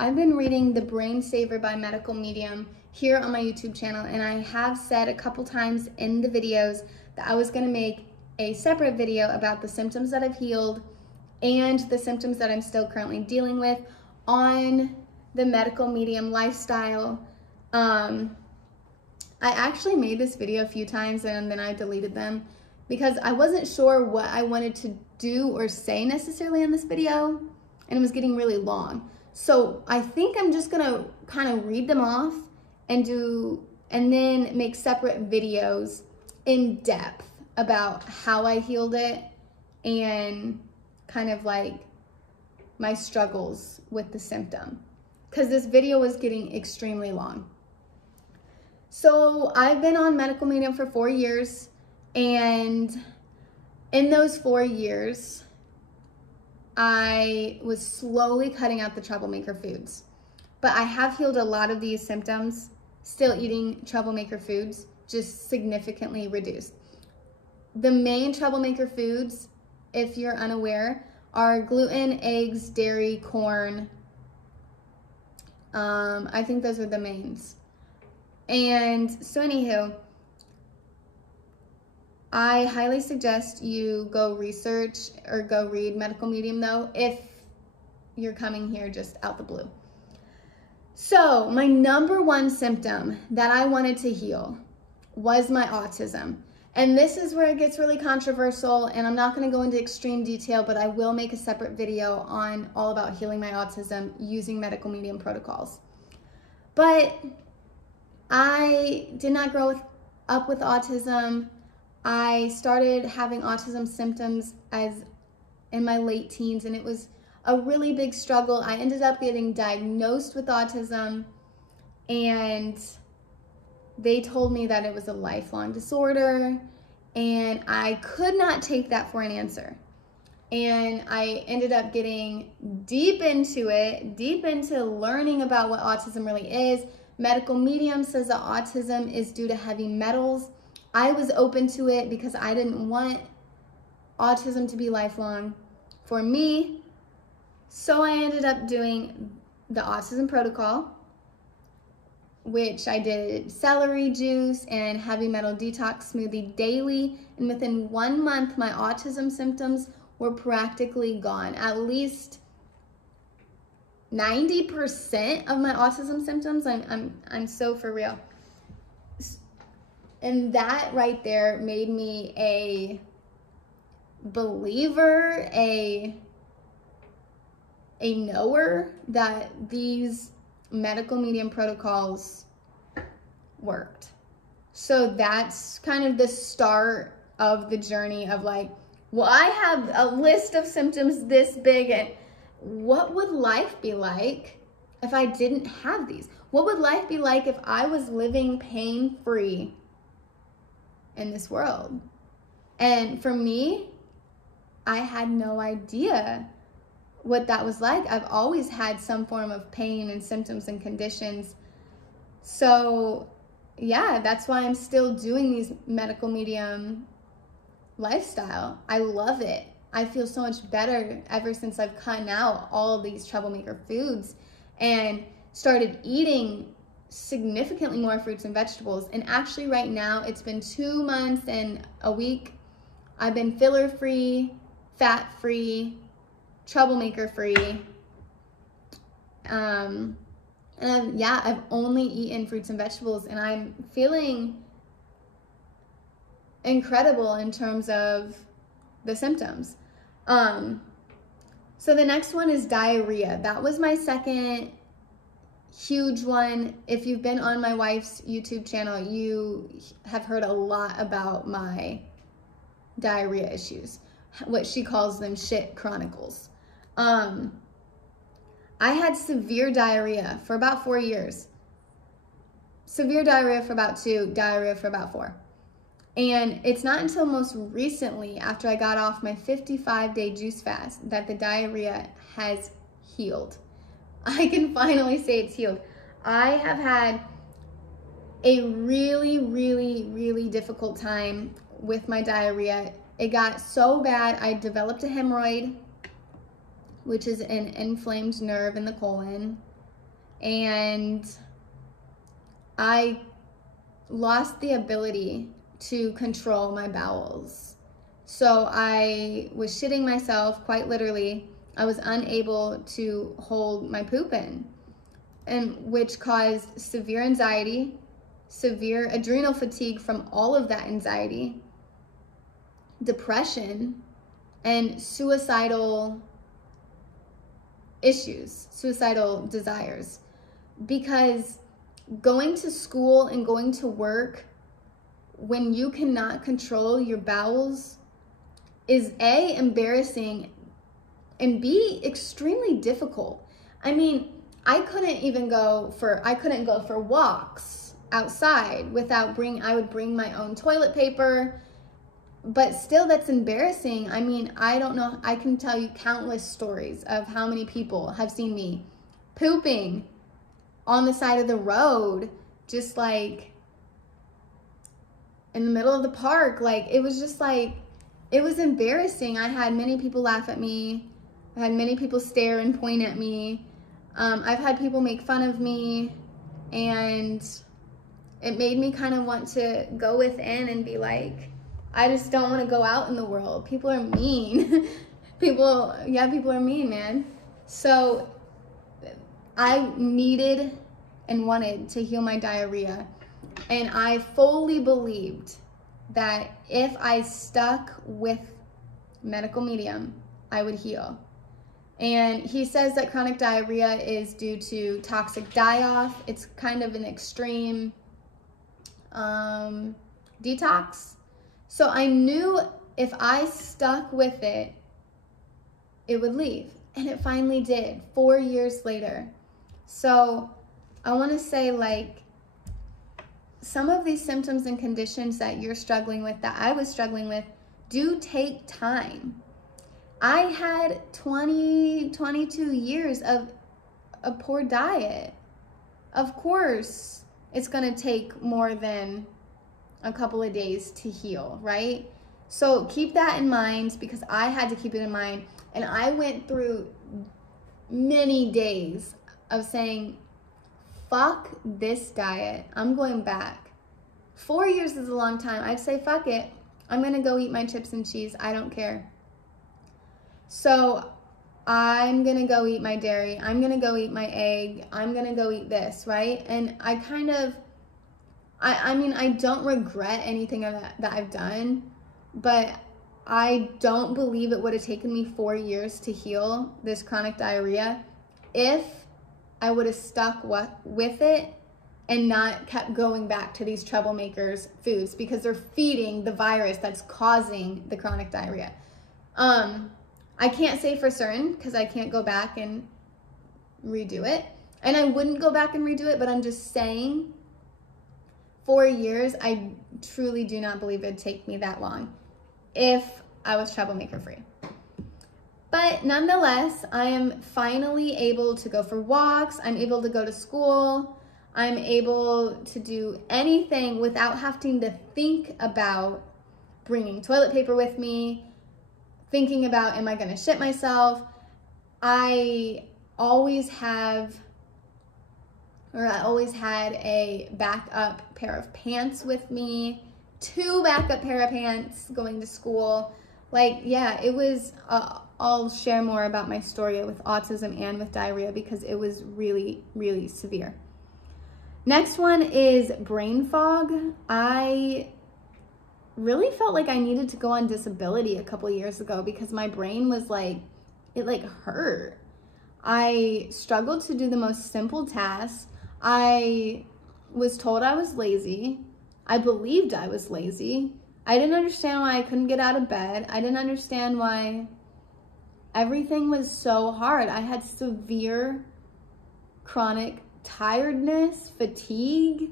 I've been reading The Brain Saver by Medical Medium here on my YouTube channel, and I have said a couple times in the videos that I was gonna make a separate video about the symptoms that I've healed and the symptoms that I'm still currently dealing with on the Medical Medium lifestyle. I actually made this video a few times and then I deleted them because I wasn't sure what I wanted to do or say necessarily in this video, and it was getting really long. So I think I'm just gonna kind of read them off and then make separate videos in depth about how I healed it and kind of like my struggles with the symptom, because this video was getting extremely long. So I've been on Medical Medium for 4 years, and in those 4 years, I was slowly cutting out the troublemaker foods. But I have healed a lot of these symptoms, still eating troublemaker foods, just significantly reduced. The main troublemaker foods, if you're unaware, are gluten, eggs, dairy, corn. I think those are the mains. And so anywho, I highly suggest you go research or go read Medical Medium though, if you're coming here just out the blue. So my number one symptom that I wanted to heal was my autism. And this is where it gets really controversial, and I'm not gonna go into extreme detail, but I will make a separate video on all about healing my autism using Medical Medium protocols. But I did not grow up with autism. I started having autism symptoms as in my late teens, and it was a really big struggle. I ended up getting diagnosed with autism, and they told me that it was a lifelong disorder, and I could not take that for an answer. And I ended up getting deep into it, deep into learning about what autism really is. Medical Medium says that autism is due to heavy metals. I was open to it because I didn't want autism to be lifelong for me. So I ended up doing the autism protocol, which I did celery juice and heavy metal detox smoothie daily. And within 1 month, my autism symptoms were practically gone. At least 90% of my autism symptoms. I'm so for real. And that right there made me a believer, a knower that these Medical Medium protocols worked. So that's kind of the start of the journey of like, well, I have a list of symptoms this big, and what would life be like if I didn't have these? What would life be like if I was living pain-free in this world? And for me, I had no idea what that was like. I've always had some form of pain and symptoms and conditions. So yeah, that's why I'm still doing these Medical Medium lifestyle. I love it. I feel so much better ever since I've cut out all of these troublemaker foods and started eating significantly more fruits and vegetables. And actually right now, it's been 2 months and a week. I've been filler-free, fat-free, troublemaker-free. And I've only eaten fruits and vegetables, and I'm feeling incredible in terms of the symptoms. So the next one is diarrhea. That was my second huge one. If you've been on my wife's YouTube channel, you have heard a lot about my diarrhea issues, what she calls them shit chronicles. I had severe diarrhea for about 4 years. Severe diarrhea for about 2, diarrhea for about 4. And it's not until most recently, after I got off my 55-day juice fast, that the diarrhea has healed. I can finally say it's healed. I have had a really, really, really difficult time with my diarrhea. It got so bad, I developed a hemorrhoid, which is an inflamed nerve in the colon. and I lost the ability to control my bowels. So I was shitting myself, quite literally. I was unable to hold my poop in, and which caused severe anxiety, severe adrenal fatigue from all of that anxiety, depression, and suicidal issues, suicidal desires. Because going to school and going to work when you cannot control your bowels is A, embarrassing, and B, extremely difficult. I mean, I couldn't go for walks outside without I would bring my own toilet paper, but still that's embarrassing. I mean, I don't know, I can tell you countless stories of how many people have seen me pooping on the side of the road, just like in the middle of the park. Like, it was just like, it was embarrassing. I had many people laugh at me. I had many people stare and point at me. I've had people make fun of me, and it made me kind of want to go within and be like, I just don't want to go out in the world. People are mean. People are mean, man. So I needed and wanted to heal my diarrhea. And I fully believed that if I stuck with medical medium, I would heal. And he says that chronic diarrhea is due to toxic die-off. It's kind of an extreme detox. So I knew if I stuck with it, it would leave. And it finally did, 4 years later. So I want to say, like, some of these symptoms and conditions that you're struggling with, that I was struggling with, do take time. I had 22 years of a poor diet. Of course, it's going to take more than a couple of days to heal, right? So keep that in mind, because I had to keep it in mind. And I went through many days of saying, fuck this diet, I'm going back. 4 years is a long time. I'd say, fuck it, I'm gonna go eat my chips and cheese, I don't care. So I'm gonna go eat my dairy, I'm gonna go eat my egg, I'm gonna go eat this, right? And I kind of, I mean, I don't regret anything of that I've done, but I don't believe it would have taken me 4 years to heal this chronic diarrhea if I would have stuck with it and not kept going back to these troublemakers foods, because they're feeding the virus that's causing the chronic diarrhea. I can't say for certain, because I can't go back and redo it. And I wouldn't go back and redo it, but I'm just saying 4 years, I truly do not believe it'd take me that long if I was troublemaker free. But nonetheless, I am finally able to go for walks. I'm able to go to school. I'm able to do anything without having to think about bringing toilet paper with me, thinking about, am I going to shit myself? I always had a backup pair of pants with me, 2 backup pair of pants going to school. Like, yeah, it was, I'll share more about my story with autism and with diarrhea, because it was really, really severe. Next one is brain fog. I really felt like I needed to go on disability a couple years ago, because my brain was like, it like hurt. I struggled to do the most simple tasks. I was told I was lazy. I believed I was lazy. I didn't understand why I couldn't get out of bed. I didn't understand why everything was so hard. I had severe chronic tiredness, fatigue.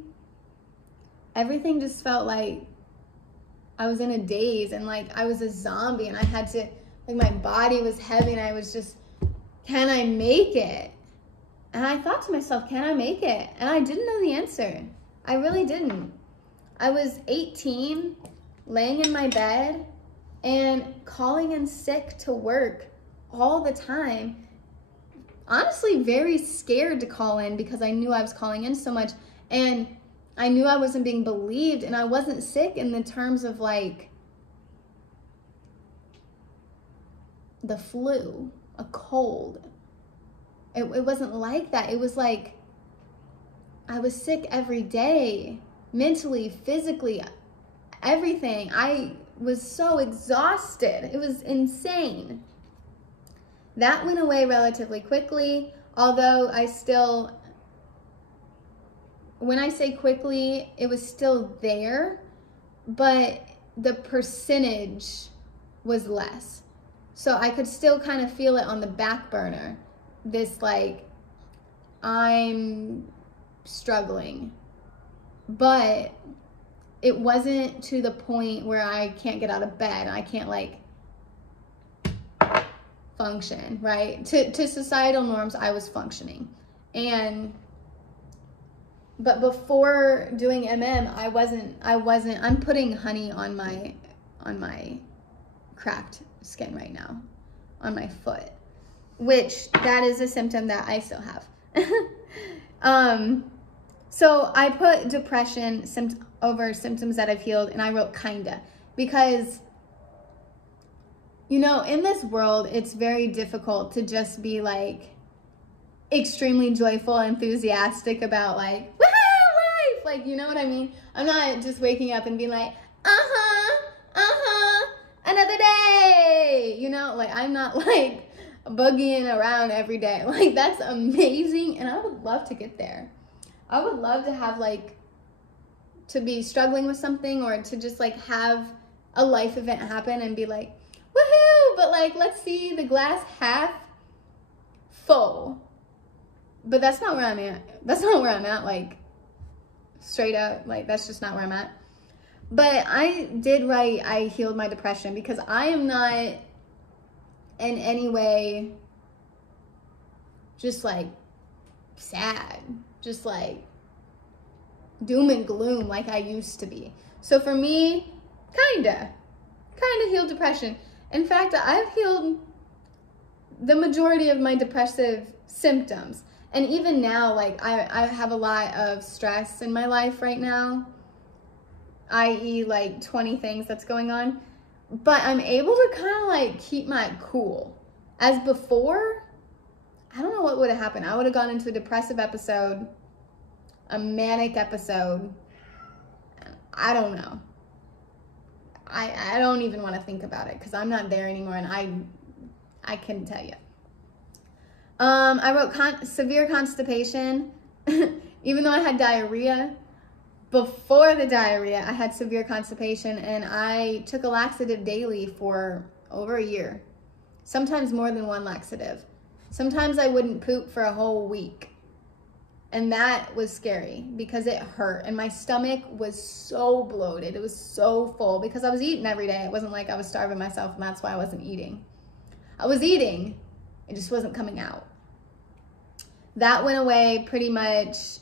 Everything just felt like I was in a daze, and like I was a zombie, and I had to, like, my body was heavy, and I was just, can I make it? And I thought to myself, can I make it? And I didn't know the answer. I really didn't. I was 18, laying in my bed and calling in sick to work all the time. honestly very scared to call in because I knew I was calling in so much, and I knew I wasn't being believed, and I wasn't sick in the terms of like the flu, a cold. It wasn't like that. It was like I was sick every day, mentally, physically, everything. I was so exhausted. It was insane. That went away relatively quickly, although I still, when I say quickly, it was still there, but the percentage was less. So I could still kind of feel it on the back burner. This like, I'm struggling, but it wasn't to the point where I can't get out of bed. I can't like function, right? To societal norms, I was functioning. But before doing MM, I wasn't, I'm putting honey on my cracked skin right now, on my foot, which that is a symptom that I still have. So I put depression over symptoms that I've healed, and I wrote kinda, because, you know, in this world, it's very difficult to just be like extremely joyful, enthusiastic about like, woohoo, life, like, you know what I mean? I'm not just waking up and being like, another day, you know, like I'm not like boogieing around every day. Like that's amazing, and I would love to get there. I would love to have like, to be struggling with something, or to just like have a life event happen and be like, woohoo, but like, let's see the glass half full. But that's not where I'm at. That's not where I'm at, like straight up, like that's just not where I'm at. But I did write, I healed my depression, because I am not in any way just like sad, just like doom and gloom like I used to be. So for me, kinda healed depression. In fact, I've healed the majority of my depressive symptoms. And even now, like I have a lot of stress in my life right now, i.e. like 20 things that's going on. But I'm able to kind of like keep my cool. As before, I don't know what would have happened. I would have gone into a depressive episode, a manic episode. I don't know. I don't even want to think about it because I'm not there anymore, and I couldn't tell you. I wrote severe constipation. Even though I had diarrhea, before the diarrhea, I had severe constipation, and I took a laxative daily for over a year. Sometimes more than one laxative. Sometimes I wouldn't poop for a whole week. And that was scary because it hurt. And my stomach was so bloated. It was so full because I was eating every day. It wasn't like I was starving myself, and that's why I wasn't eating. I was eating. It just wasn't coming out. That went away pretty much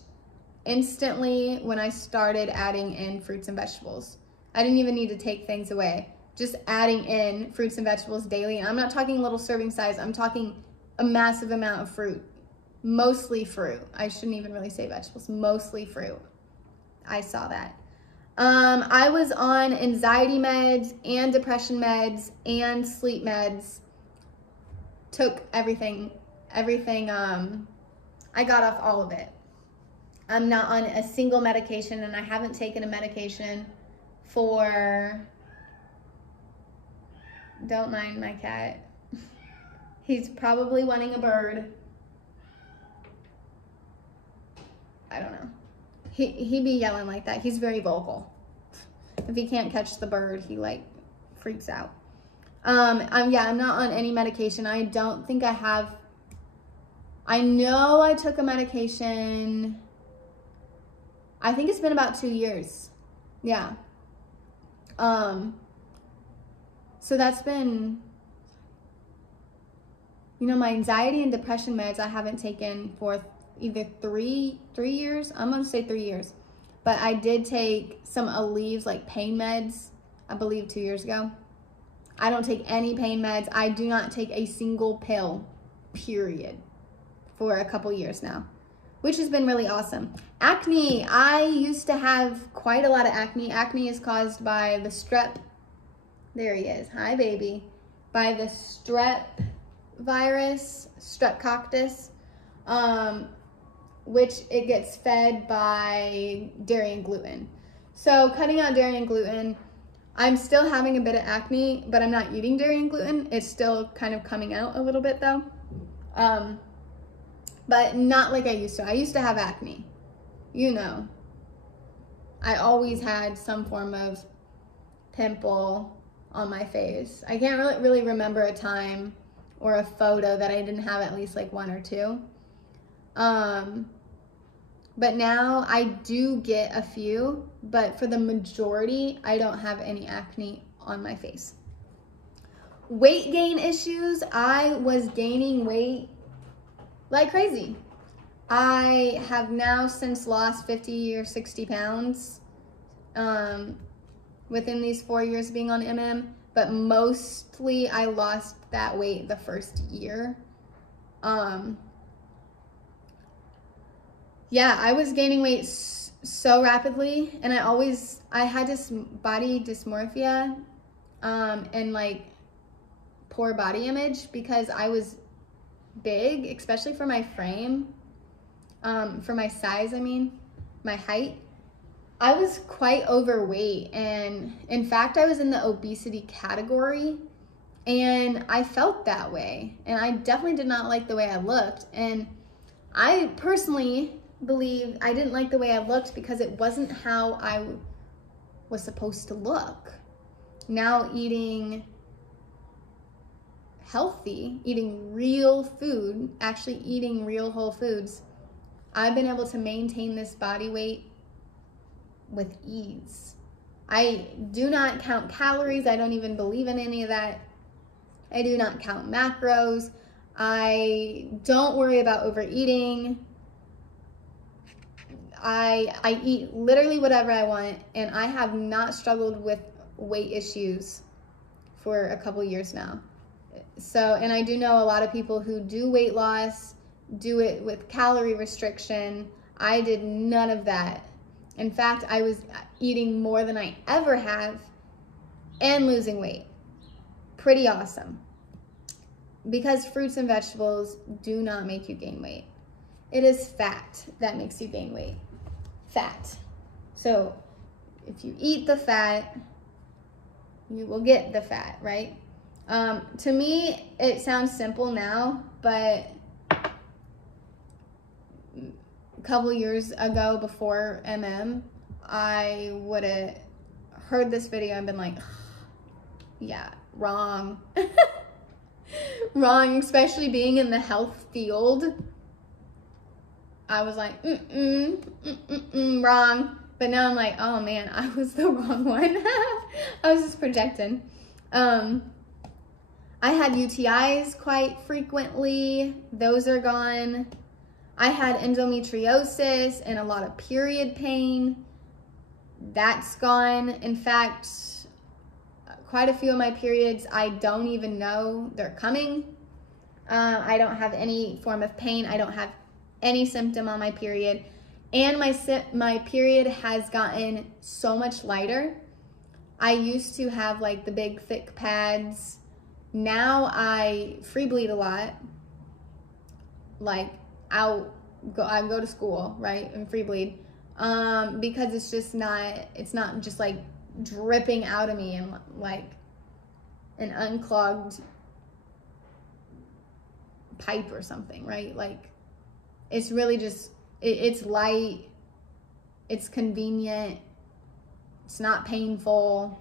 instantly when I started adding in fruits and vegetables. I didn't even need to take things away. Just adding in fruits and vegetables daily. And I'm not talking little serving size. I'm talking a massive amount of fruit. Mostly fruit. I shouldn't even really say vegetables. Mostly fruit. I saw that. I was on anxiety meds and depression meds and sleep meds. Took everything. I got off all of it. I'm not on a single medication, and I haven't taken a medication for... Don't mind my cat. He's probably wanting a bird. I don't know. He be yelling like that. He's very vocal. If he can't catch the bird, he like freaks out. I'm not on any medication. I don't think I have. I know I took a medication. I think it's been about 2 years. Yeah. So that's been, you know, my anxiety and depression meds I haven't taken for either three years. I'm gonna say 3 years. But I did take some Aleve, like pain meds, I believe 2 years ago. I don't take any pain meds. I do not take a single pill, period. for a couple years now, which has been really awesome. Acne, I used to have quite a lot of acne. Acne is caused by the strep, there he is, hi baby, by the strep virus, streptococcus, which it gets fed by dairy and gluten. So cutting out dairy and gluten, I'm still having a bit of acne, but I'm not eating dairy and gluten. It's still kind of coming out a little bit though. But not like I used to. I used to have acne. You know, I always had some form of pimple on my face. I can't really remember a time or a photo that I didn't have at least like one or two. But now I do get a few, but for the majority, I don't have any acne on my face. Weight gain issues, I was gaining weight like crazy. I have now since lost 50 or 60 pounds within these 4 years being on but mostly I lost that weight the first year. Yeah, I was gaining weight so rapidly, and I had this body dysmorphia and like poor body image because I was big, especially for my frame, for my size, I mean, my height. I was quite overweight, and in fact, I was in the obesity category, and I felt that way, and I definitely did not like the way I looked, and I personally believe I didn't like the way I looked because it wasn't how I was supposed to look. Now eating healthy, eating real food, actually eating real whole foods, I've been able to maintain this body weight with ease. I do not count calories. I don't even believe in any of that. I do not count macros. I don't worry about overeating. I eat literally whatever I want, and I have not struggled with weight issues for a couple years now. So, and I do know a lot of people who do weight loss, do it with calorie restriction. I did none of that. In fact, I was eating more than I ever have and losing weight. Pretty awesome. Because fruits and vegetables do not make you gain weight. It is fat that makes you gain weight. Fat. So if you eat the fat, you will get the fat, right? To me, it sounds simple now, but a couple years ago before I would have heard this video and been like, yeah, wrong. Wrong, especially being in the health field. I was like, wrong. But now I'm like, oh man, I was the wrong one. I was just projecting. I had UTIs quite frequently. Those are gone. I had endometriosis and a lot of period pain. That's gone. In fact, quite a few of my periods, I don't even know they're coming. I don't have any form of pain. I don't have any symptom on my period. And my period has gotten so much lighter. I used to have like the big thick pads. Now I free bleed a lot. Like I go to school, right, and free bleed. Because it's not just like dripping out of me and like an unclogged pipe or something, right? Like it's really just, it's light, it's convenient, it's not painful.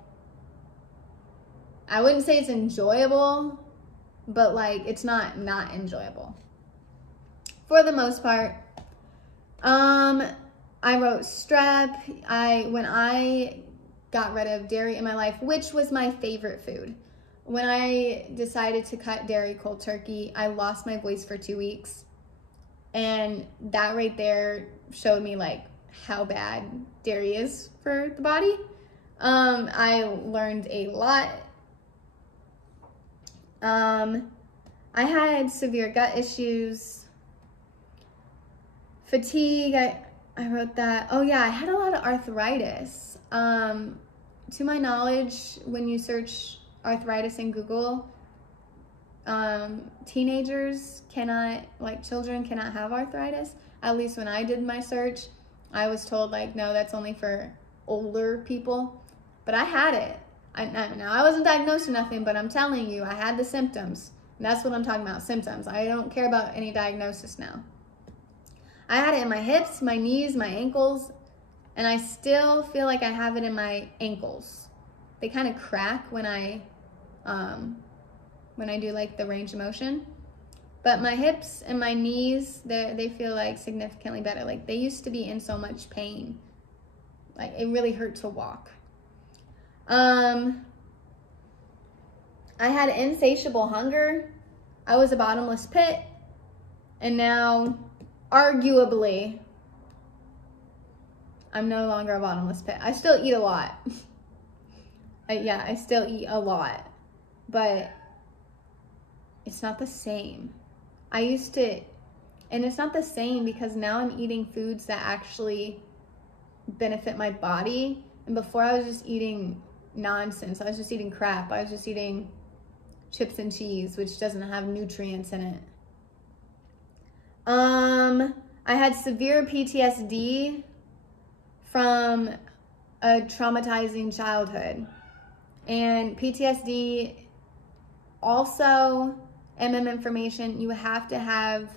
I wouldn't say it's enjoyable, but like it's not enjoyable for the most part. I wrote strep. When I got rid of dairy in my life, which was my favorite food. When I decided to cut dairy cold turkey, I lost my voice for 2 weeks. And that right there showed me like how bad dairy is for the body. I learned a lot. I had severe gut issues. Fatigue, I wrote that. Oh yeah, I had a lot of arthritis. To my knowledge, when you search arthritis in Google, teenagers cannot, like children cannot have arthritis. At least when I did my search, I was told like, no, that's only for older people. But I had it. Now I wasn't diagnosed or nothing, but I'm telling you, I had the symptoms. And that's what I'm talking about, symptoms. I don't care about any diagnosis now. I had it in my hips, my knees, my ankles, and I still feel like I have it in my ankles. They kind of crack when I do like the range of motion. But my hips and my knees, they feel like significantly better. Like they used to be in so much pain. Like it really hurt to walk. I had insatiable hunger. I was a bottomless pit. And now, arguably, I'm no longer a bottomless pit. I still eat a lot. I still eat a lot. But it's not the same. I used to, and it's not the same because now I'm eating foods that actually benefit my body. And before I was just eating nonsense. I was just eating crap. I was just eating chips and cheese, which doesn't have nutrients in it. I had severe PTSD from a traumatizing childhood. And PTSD also, information, you have to have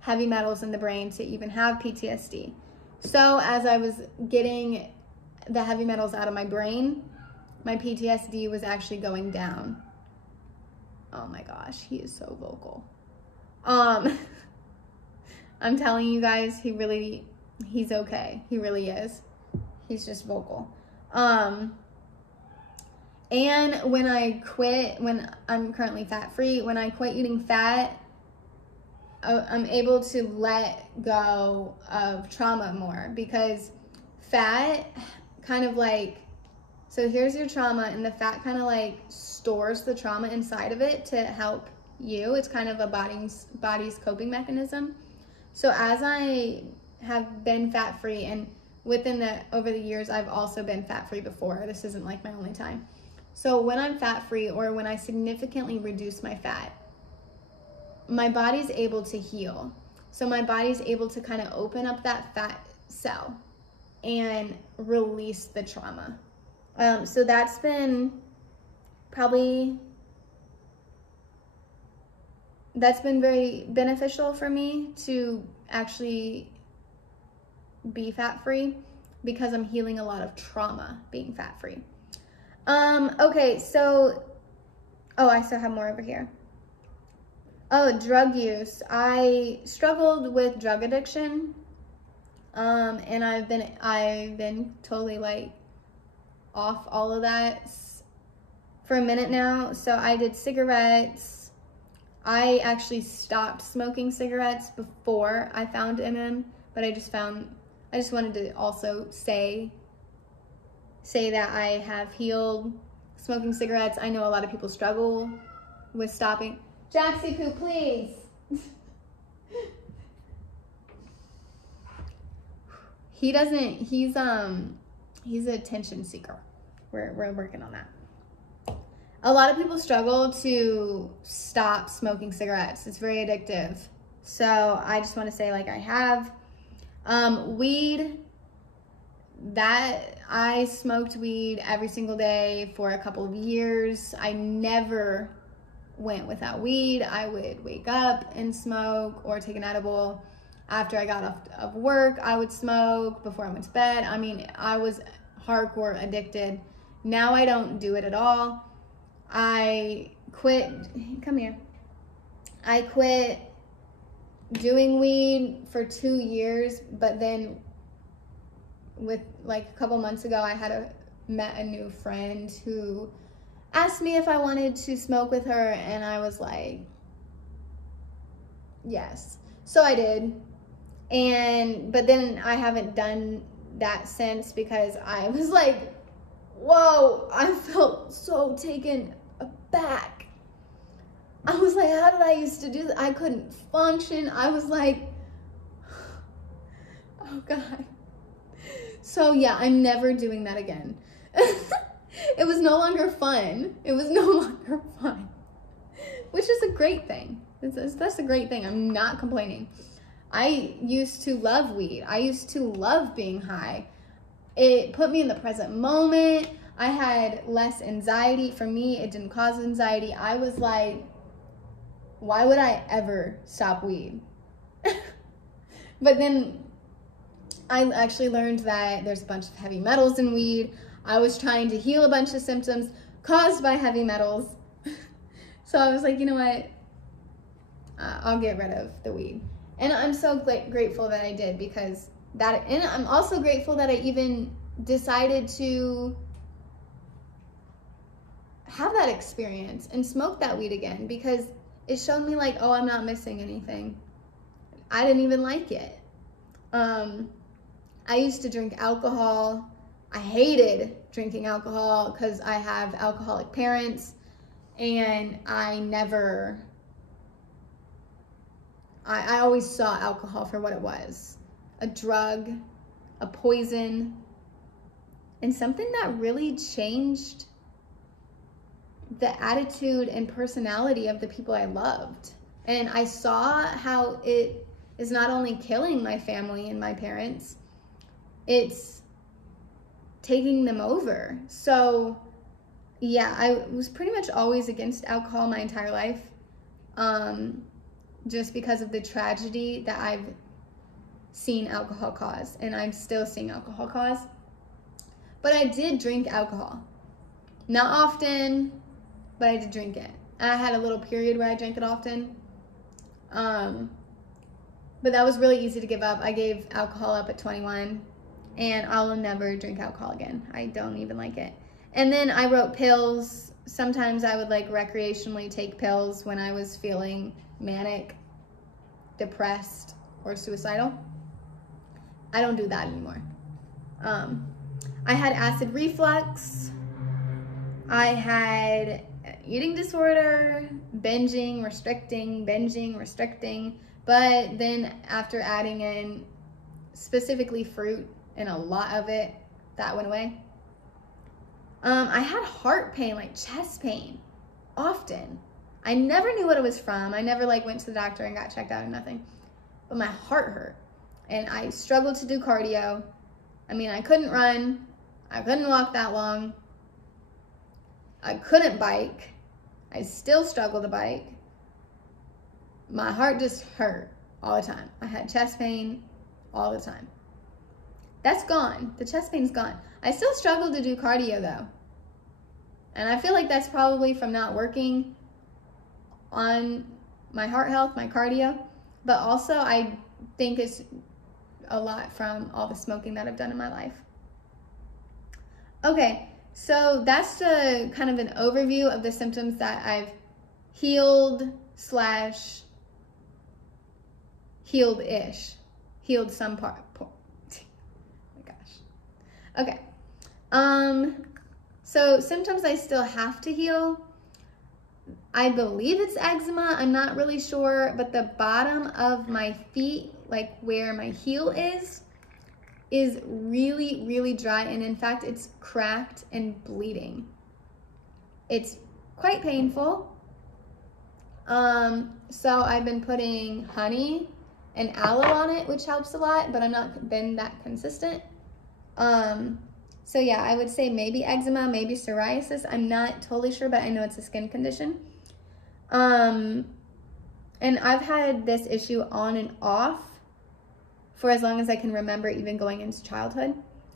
heavy metals in the brain to even have PTSD. So as I was getting the heavy metals out of my brain, my PTSD was actually going down. Oh my gosh, he is so vocal. I'm telling you guys, he's okay. He really is. He's just vocal. And when I quit, when I'm currently fat-free, when I quit eating fat, I'm able to let go of trauma more, because fat kind of like, so here's your trauma, and the fat kind of like stores the trauma inside of it to help you. It's kind of a body's coping mechanism. So as I have been fat-free, and over the years, I've also been fat-free before. This isn't like my only time. So when I'm fat-free, or when I significantly reduce my fat, my body's able to heal. So my body's able to kind of open up that fat cell and release the trauma. So that's been very beneficial for me to actually be fat-free, because I'm healing a lot of trauma being fat-free. Okay, so, I still have more over here. Oh, drug use. I struggled with drug addiction, and I've been totally like off all of that for a minute now. So I did cigarettes. I actually stopped smoking cigarettes before I found but I just wanted to also say that I have healed smoking cigarettes. I know a lot of people struggle with stopping. Jaxie Poo, please. He's an attention seeker. We're working on that. A lot of people struggle to stop smoking cigarettes. It's very addictive. So I just want to say, like, I have weed. That I smoked weed every single day for a couple of years. I never went without weed. I would wake up and smoke, or take an edible. After I got off of work, I would smoke before I went to bed. I mean, I was hardcore addicted. Now I don't do it at all. I quit, come here. I quit doing weed for 2 years, but then with like a couple months ago, I met a new friend who asked me if I wanted to smoke with her, and I was like, yes. So I did. But then I haven't done that since, because I was like, whoa, I felt so taken aback. I was like, how did I used to do that? I couldn't function. I was like, Oh God. So yeah, I'm never doing that again. It was no longer fun. It was no longer fun, which is a great thing. That's a great thing. I'm not complaining. I used to love weed. I used to love being high. It put me in the present moment. I had less anxiety. For me, it didn't cause anxiety. I was like, why would I ever stop weed? But then I actually learned that there's a bunch of heavy metals in weed. I was trying to heal a bunch of symptoms caused by heavy metals. So I was like, you know what? I'll get rid of the weed. And I'm so grateful that I did, because that, and I'm also grateful that I even decided to have that experience and smoke that weed again, because it showed me like, oh, I'm not missing anything. I didn't even like it. I used to drink alcohol. I hated drinking alcohol because I have alcoholic parents, and I always saw alcohol for what it was, a drug, a poison, and something that really changed the attitude and personality of the people I loved. And I saw how it is not only killing my family and my parents, it's taking them over. So yeah, I was pretty much always against alcohol my entire life, just because of the tragedy that I've seen alcohol cause, and I'm still seeing alcohol cause. But I did drink alcohol. Not often, but I did drink it. I had a little period where I drank it often. But that was really easy to give up. I gave alcohol up at 21, and I'll never drink alcohol again. I don't even like it. And then I wrote pills. Sometimes I would like recreationally take pills when I was feeling manic, depressed, or suicidal. I don't do that anymore. I had acid reflux. I had eating disorder, binging, restricting. But then after adding in specifically fruit and a lot of it, that went away. I had heart pain, like chest pain, often. I never knew what it was from. I never like went to the doctor and got checked out or nothing. But my heart hurt, and I struggled to do cardio. I mean, I couldn't run. I couldn't walk that long. I couldn't bike. I still struggle to bike. My heart just hurt all the time. I had chest pain all the time. That's gone. The chest pain's gone. I still struggle to do cardio though. And I feel like that's probably from not working on my heart health, my cardio. But also I think it's a lot from all the smoking that I've done in my life. Okay, so that's the kind of an overview of the symptoms that I've healed some part. Oh my gosh. Okay. So symptoms I still have to heal. I believe it's eczema. I'm not really sure, but the bottom of my feet, like where my heel is really, really dry. And in fact, it's cracked and bleeding. It's quite painful. So I've been putting honey and aloe on it, which helps a lot, but I'm not been that consistent. So yeah, I would say maybe eczema, maybe psoriasis. I'm not totally sure, but I know it's a skin condition. And I've had this issue on and off for as long as I can remember, even going into childhood,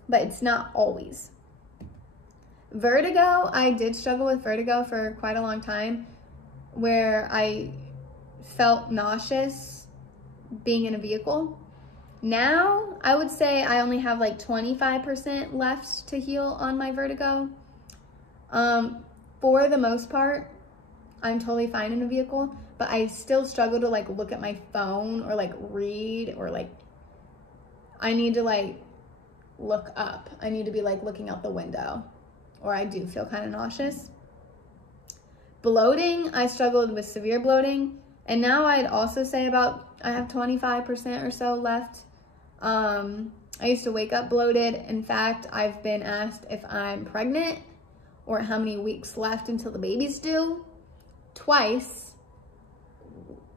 but it's not always. Vertigo, I did struggle with vertigo for quite a long time, where I felt nauseous being in a vehicle. Now, I would say I only have like 25% left to heal on my vertigo. For the most part, I'm totally fine in a vehicle, but I still struggle to like look at my phone or like read, or like I need to like look up. I need to be like looking out the window, or I do feel kind of nauseous. Bloating, I struggled with severe bloating, and now I'd also say I have 25% or so left. I used to wake up bloated. In fact, I've been asked if I'm pregnant or how many weeks left until the baby's due. Twice.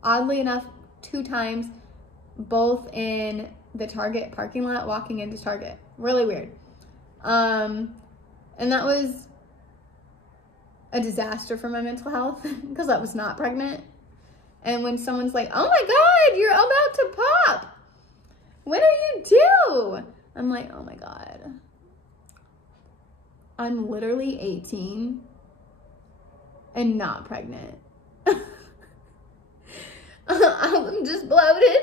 Oddly enough, 2 times, both in the Target parking lot, walking into Target. Really weird. And that was a disaster for my mental health because I was not pregnant. And when someone's like, oh my God, you're about to pop. When are you due? I'm like, oh my God. I'm literally 18 and not pregnant. I'm just bloated.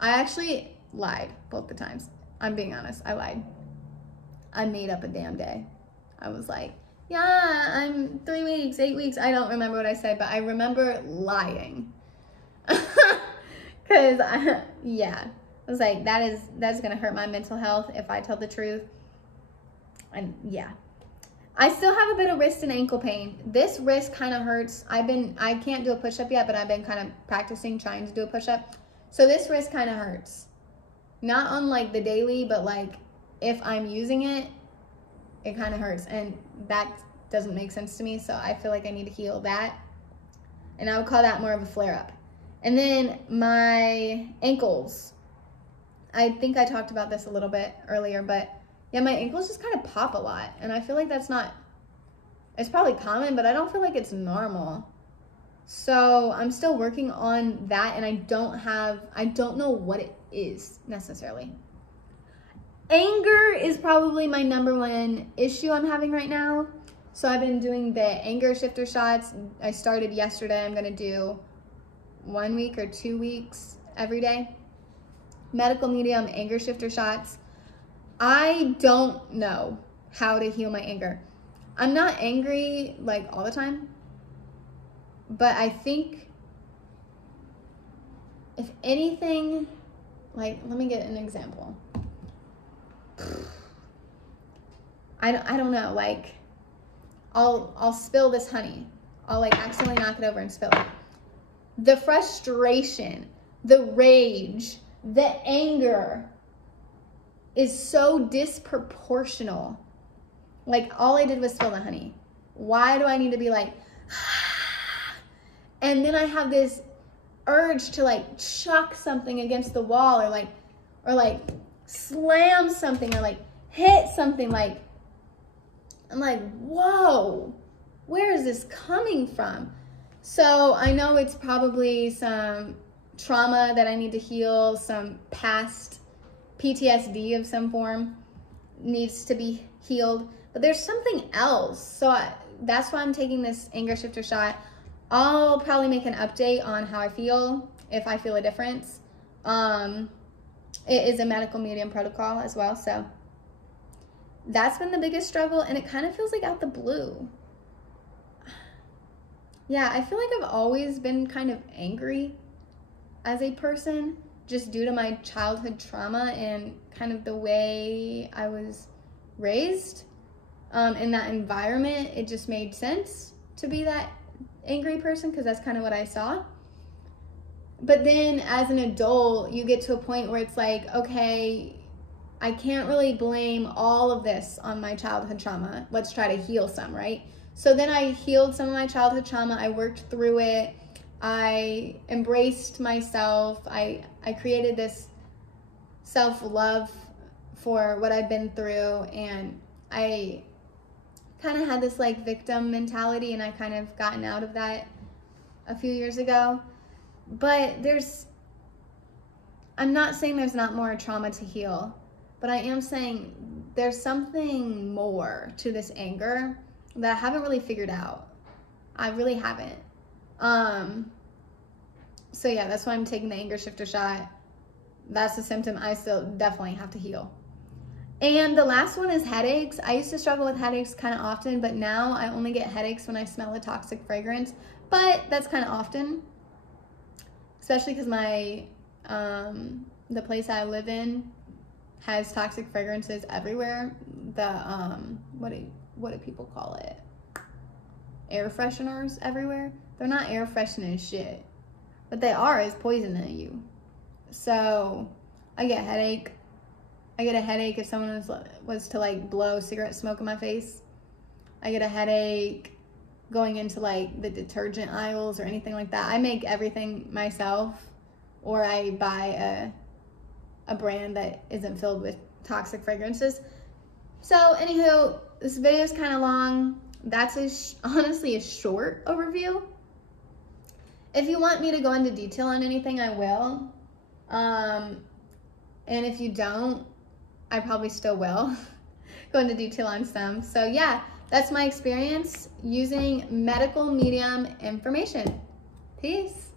I actually lied both the times. I'm being honest, I lied. I made up a damn day. I was like, yeah, I'm 3 weeks, 8 weeks. I don't remember what I said, but I remember lying. Cause yeah, I was like, that's gonna hurt my mental health if I tell the truth. And yeah, I still have a bit of wrist and ankle pain. This wrist kind of hurts. I can't do a push-up yet, but I've been kind of practicing trying to do a push-up. So this wrist kind of hurts. Not on like the daily, but like if I'm using it, it kind of hurts. And that doesn't make sense to me. So I feel like I need to heal that. And I would call that more of a flare-up. And then my ankles. I think I talked about this a little bit earlier, but yeah, my ankles just kind of pop a lot. And I feel like that's not, it's probably common, but I don't feel like it's normal. So I'm still working on that, and I don't know what it is necessarily. Anger is probably my #1 issue I'm having right now. So I've been doing the anger shifter shots. I started yesterday. I'm gonna do 1 week or 2 weeks every day. Medical medium anger shifter shots. I don't know how to heal my anger. I'm not angry like all the time, but I think if anything, like, let me get an example. I don't know, like, I'll spill this honey. I'll like accidentally knock it over and spill it. The frustration, the rage, the anger is so disproportional. Like, all I did was spill the honey. Why do I need to be like, and then I have this urge to like chuck something against the wall or like slam something or like hit something. Like, I'm like, whoa, where is this coming from? So I know it's probably some trauma that I need to heal, some past PTSD of some form needs to be healed, but there's something else. So that's why I'm taking this anger shifter shot. I'll probably make an update on how I feel, if I feel a difference. It is a medical medium protocol as well, so that's been the biggest struggle, and it kind of feels like out the blue. Yeah, I feel like I've always been kind of angry as a person, just due to my childhood trauma and kind of the way I was raised. In that environment, it just made sense to be that angry person because that's kind of what I saw. But then as an adult, you get to a point where it's like, okay, I can't really blame all of this on my childhood trauma. Let's try to heal some, right? So then I healed some of my childhood trauma. I worked through it. I embraced myself. I created this self-love for what I've been through, and I kind of had this like victim mentality, and I kind of gotten out of that a few years ago. But I'm not saying there's not more trauma to heal, but I am saying there's something more to this anger that I haven't really figured out. I really haven't. So yeah, that's why I'm taking the anger shifter shot. That's a symptom I still definitely have to heal. And the last one is headaches. I used to struggle with headaches kind of often, but now I only get headaches when I smell a toxic fragrance. But that's kind of often, especially because the place I live in has toxic fragrances everywhere. The what do people call it? Air fresheners everywhere. They're not air freshening shit. What they are is poisoning you. So I get a headache. I get a headache if someone was to like blow cigarette smoke in my face. I get a headache going into like the detergent aisles or anything like that. I make everything myself, or I buy a brand that isn't filled with toxic fragrances. So anywho, this video is kind of long. That's honestly a short overview. If you want me to go into detail on anything, I will. And if you don't, I probably still will go into detail on some. So yeah, that's my experience using medical medium information. Peace.